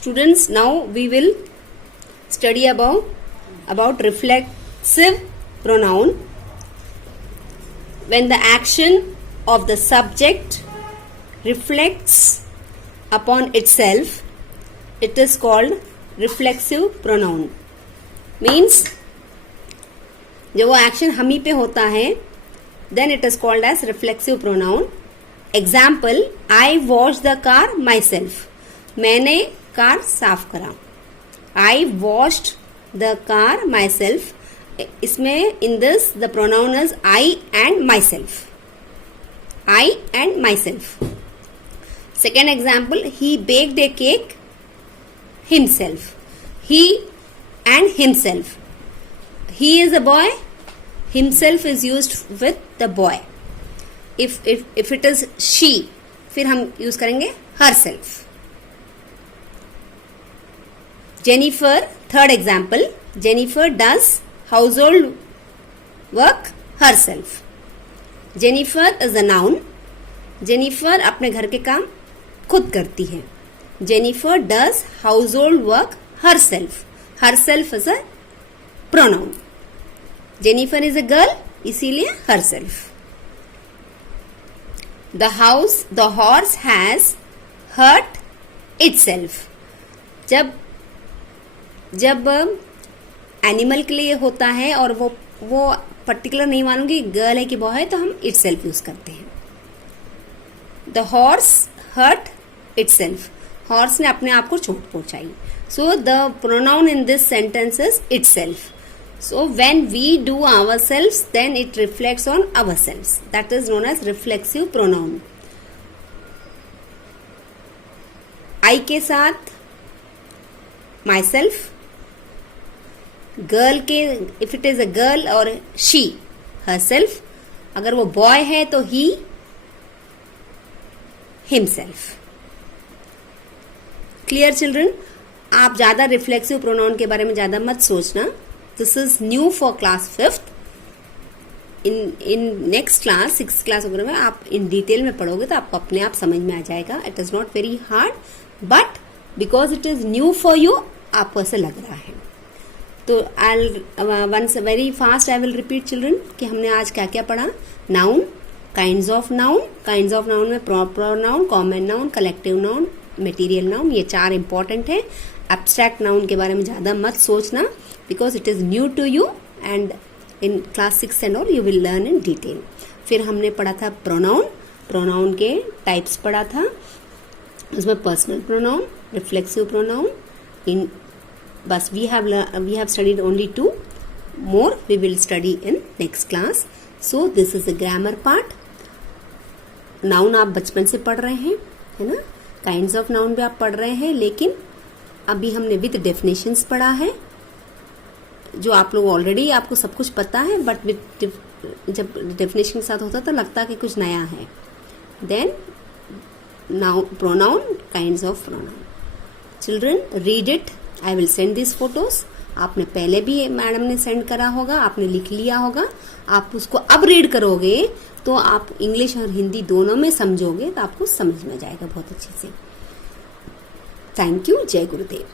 Students, now we will study about reflexive pronoun. When the action of the subject reflects upon itself, it is called reflexive pronoun. Means जब वो action हम ही पे होता है, then it is called as reflexive pronoun. Example, I washed the car myself. मैंने car साफ करा. I washed the car myself. इसमें in this the pronoun is I and myself. I and myself. Second example, he baked a cake himself. He and himself. He is a boy. Himself is used with the boy. If it is she, फिर हम use करेंगे herself. Jennifer, third example, Jennifer does household work herself. Jennifer is a noun. Jennifer अपने घर के काम खुद करती है. Jennifer does household work herself. Herself is a pronoun. Jennifer is a girl, इसीलिए herself. The horse has hurt itself. जब animal के लिए होता है और वो पर्टिकुलर नहीं मानूंगी गर्ल है कि बॉय है, तो हम itself यूज करते हैं. The horse hurt itself. Horse ने अपने आप को चोट पहुंचाई. So the pronoun in this sentence is itself. So when we do ourselves, then it reflects on ourselves. That is known as reflexive pronoun. I के साथ myself. गर्ल के if it is a girl or she, herself. अगर वो boy है तो he, himself. Clear children? आप ज्यादा reflexive pronoun के बारे में ज्यादा मत सोचना. This is new for class 5th. In next class 6th class वगैरह में आप इन डिटेल में पढ़ोगे तो आपको अपने आप समझ में आ जाएगा. It is not very hard, but because it is new for you, आपको ऐसे लग रहा है. तो I once very fast I will repeat children कि हमने आज क्या क्या पढ़ा. नाउन, काइंड्स ऑफ नाउन में proper noun, common noun, collective noun, material noun, ये 4 इंपॉर्टेंट है. एब्स्ट्रैक्ट नाउन के बारे में ज्यादा मत सोचना because it is new to you and in class 6 and all you will learn in detail. फिर हमने पढ़ा था प्रोनाउन के टाइप्स पढ़ा था. उसमें personal pronoun, reflexive pronoun. In bus we have studied only 2 more. We will study in next class. So this is the grammar part. Noun आप बचपन से पढ़ रहे हैं, है ना. काइंड्स ऑफ नाउन भी आप पढ़ रहे हैं, लेकिन अभी हमने विद डेफिनेशंस पढ़ा है, जो आप लोग ऑलरेडी आपको सब कुछ पता है, बट विद जब डेफिनेशन के साथ होता तो लगता कि कुछ नया है. Then noun, pronoun, kinds of pronoun. Children read it. I will send this photos. आपने पहले भी मैडम ने सेंड करा होगा, आपने लिख लिया होगा. आप उसको अब रीड करोगे तो आप इंग्लिश और हिंदी दोनों में समझोगे, तो आपको समझ में जाएगा बहुत अच्छे से. Thank you. जय गुरुदेव.